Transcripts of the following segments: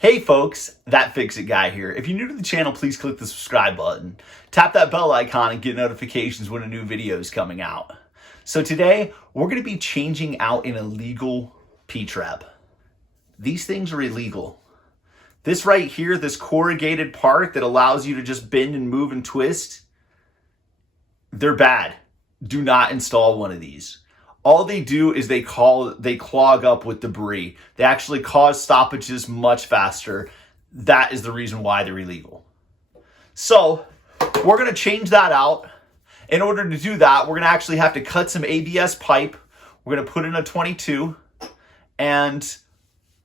Hey folks, That Fix It Guy here. If you're new to the channel, please click the subscribe button. Tap that bell icon and get notifications when a new video is coming out. So today, we're going to be changing out an illegal P-trap. These things are illegal. This right here, this corrugated part that allows you to just bend and move and twist, they're bad. Do not install one of these. All they do is they clog up with debris. They actually cause stoppages much faster. That is the reason why they're illegal. So we're going to change that out. In order to do that, we're going to actually have to cut some ABS pipe. We're going to put in a 22 and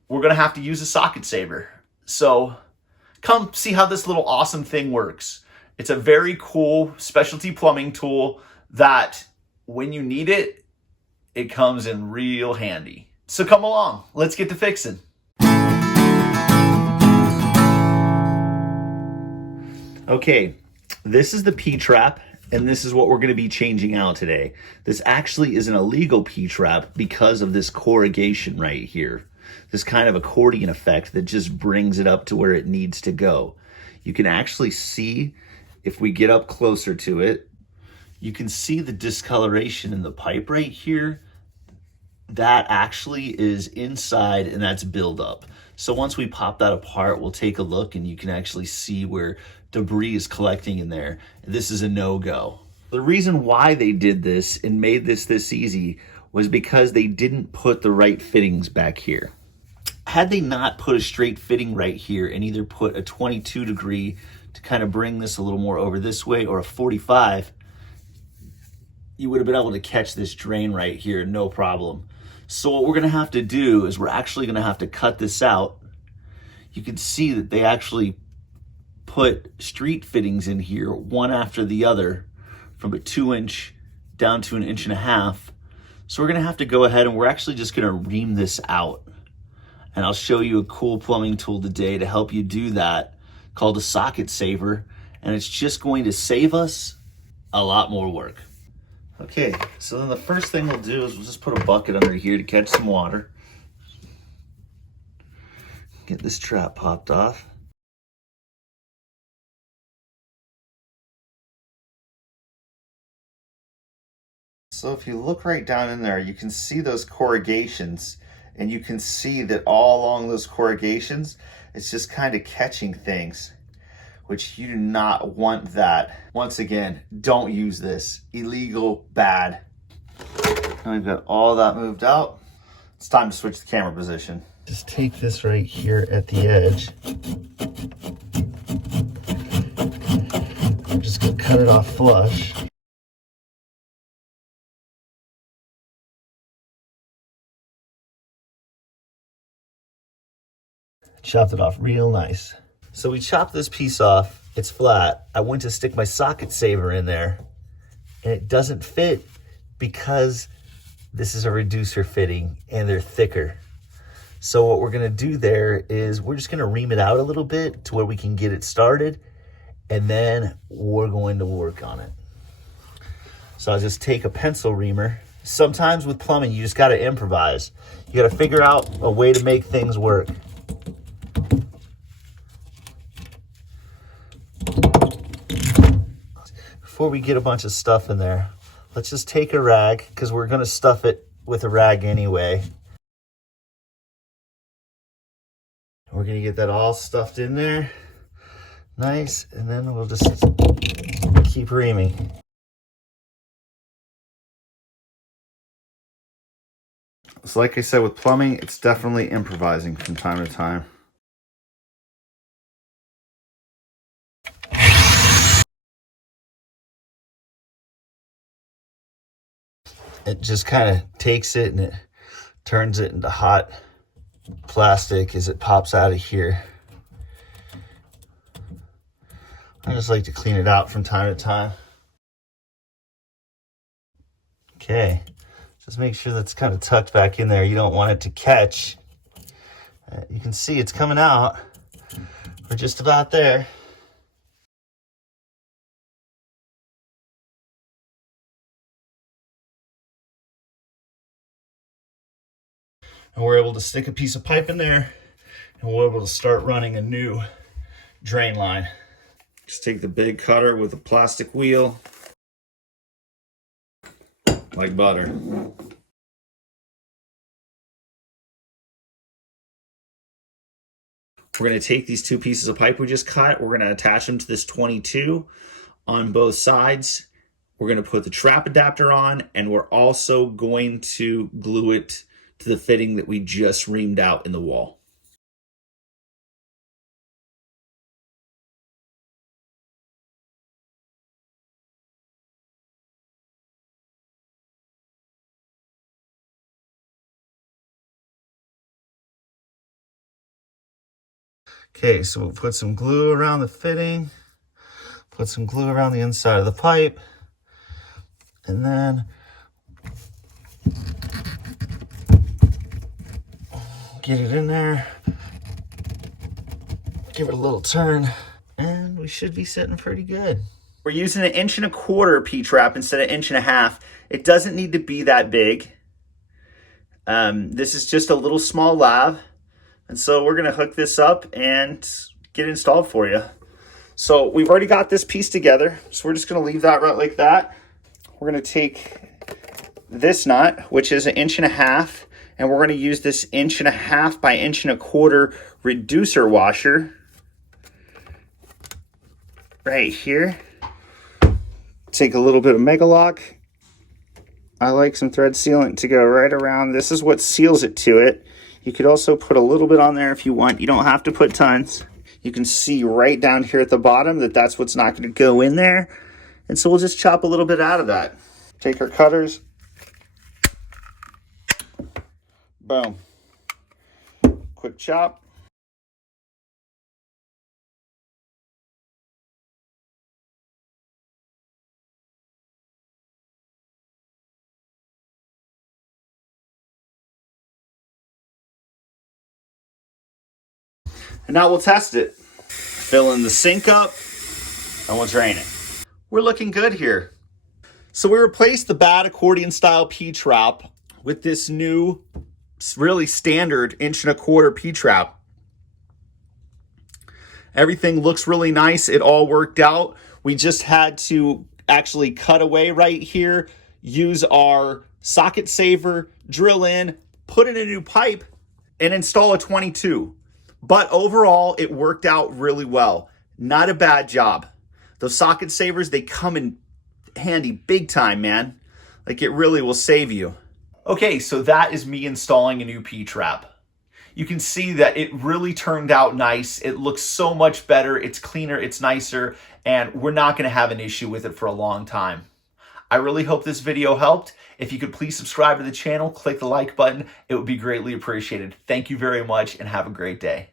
we're going to have to use a socket saver. So come see how this little awesome thing works. It's a very cool specialty plumbing tool that when you need it, it comes in real handy. So come along, let's get to fixing. Okay, this is the P-trap, and this is what we're gonna be changing out today. This actually is an illegal P-trap because of this corrugation right here. This kind of accordion effect that just brings it up to where it needs to go. You can actually see, if we get up closer to it, you can see the discoloration in the pipe right here. That actually is inside and that's buildup. So once we pop that apart, we'll take a look and you can actually see where debris is collecting in there. This is a no-go. The reason why they did this and made this easy was because they didn't put the right fittings back here. Had they not put a straight fitting right here and either put a 22 degree to kind of bring this a little more over this way or a 45, you would have been able to catch this drain right here, no problem. So what we're gonna have to do is we're actually gonna have to cut this out. You can see that they actually put street fittings in here, one after the other, from a 2-inch down to an 1.5 inches. So we're gonna have to go ahead and we're actually just gonna ream this out. And I'll show you a cool plumbing tool today to help you do that, called a socket saver. And it's just going to save us a lot more work. Okay, so then the first thing we'll do is we'll just put a bucket under here to catch some water. Get this trap popped off. So if you look right down in there, you can see those corrugations, and you can see that all along those corrugations, it's just kind of catching things, which you do not want that. Once again, don't use this. Illegal, bad. Now we've got all that moved out. It's time to switch the camera position. Just take this right here at the edge. I'm just gonna cut it off flush. Chopped it off real nice. So we chopped this piece off, it's flat. I went to stick my socket saver in there and it doesn't fit because this is a reducer fitting and they're thicker. So what we're gonna do there is we're just gonna ream it out a little bit to where we can get it started, and then we're going to work on it. So I'll just take a pencil reamer. Sometimes with plumbing, you just gotta improvise. You gotta figure out a way to make things work. Before we get a bunch of stuff in there, let's just take a rag, because we're going to stuff it with a rag anyway. We're going to get that all stuffed in there. Nice. And then we'll just keep reaming. So like I said, with plumbing, it's definitely improvising from time to time. It just kind of takes it and it turns it into hot plastic as it pops out of here. I just like to clean it out from time to time. Okay, just make sure that's kind of tucked back in there. You don't want it to catch. You can see it's coming out. We're just about there. And we're able to stick a piece of pipe in there and we're able to start running a new drain line. Just take the big cutter with a plastic wheel, like butter. We're going to take these two pieces of pipe we just cut. We're going to attach them to this 22 on both sides. We're going to put the trap adapter on, and we're also going to glue it to the fitting that we just reamed out in the wall. Okay, so we'll put some glue around the fitting, put some glue around the inside of the pipe, and then get it in there, give it a little turn, and we should be sitting pretty good. We're using an 1.25 inch P-trap instead of 1.5 inch. It doesn't need to be that big. This is just a little small lav. And so we're going to hook this up and get it installed for you. So we've already got this piece together. So we're just going to leave that right like that. We're going to take this nut, which is 1.5 inches, and we're going to use this 1.5 inch by 1.25 inch reducer washer right here. Take a little bit of Megalock. I like some thread sealant to go right around. This is what seals it to it. You could also put a little bit on there if you want. You don't have to put tons. You can see right down here at the bottom that that's what's not going to go in there. And so we'll just chop a little bit out of that. Take our cutters. Boom. Quick chop. And now we'll test it. Fill in the sink up, and we'll drain it. We're looking good here. So we replaced the bad accordion style P-trap with this new, really standard 1.25 inch P-trap. Everything looks really nice. It all worked out. We just had to actually cut away right here, use our socket saver, drill in, put in a new pipe, and install a 22. But overall, it worked out really well. Not a bad job. Those socket savers, they come in handy big time, man. Like, it really will save you. Okay, so that is me installing a new P-trap. You can see that it really turned out nice. It looks so much better. It's cleaner, it's nicer, and we're not going to have an issue with it for a long time. I really hope this video helped. If you could please subscribe to the channel, click the like button. It would be greatly appreciated. Thank you very much, and have a great day.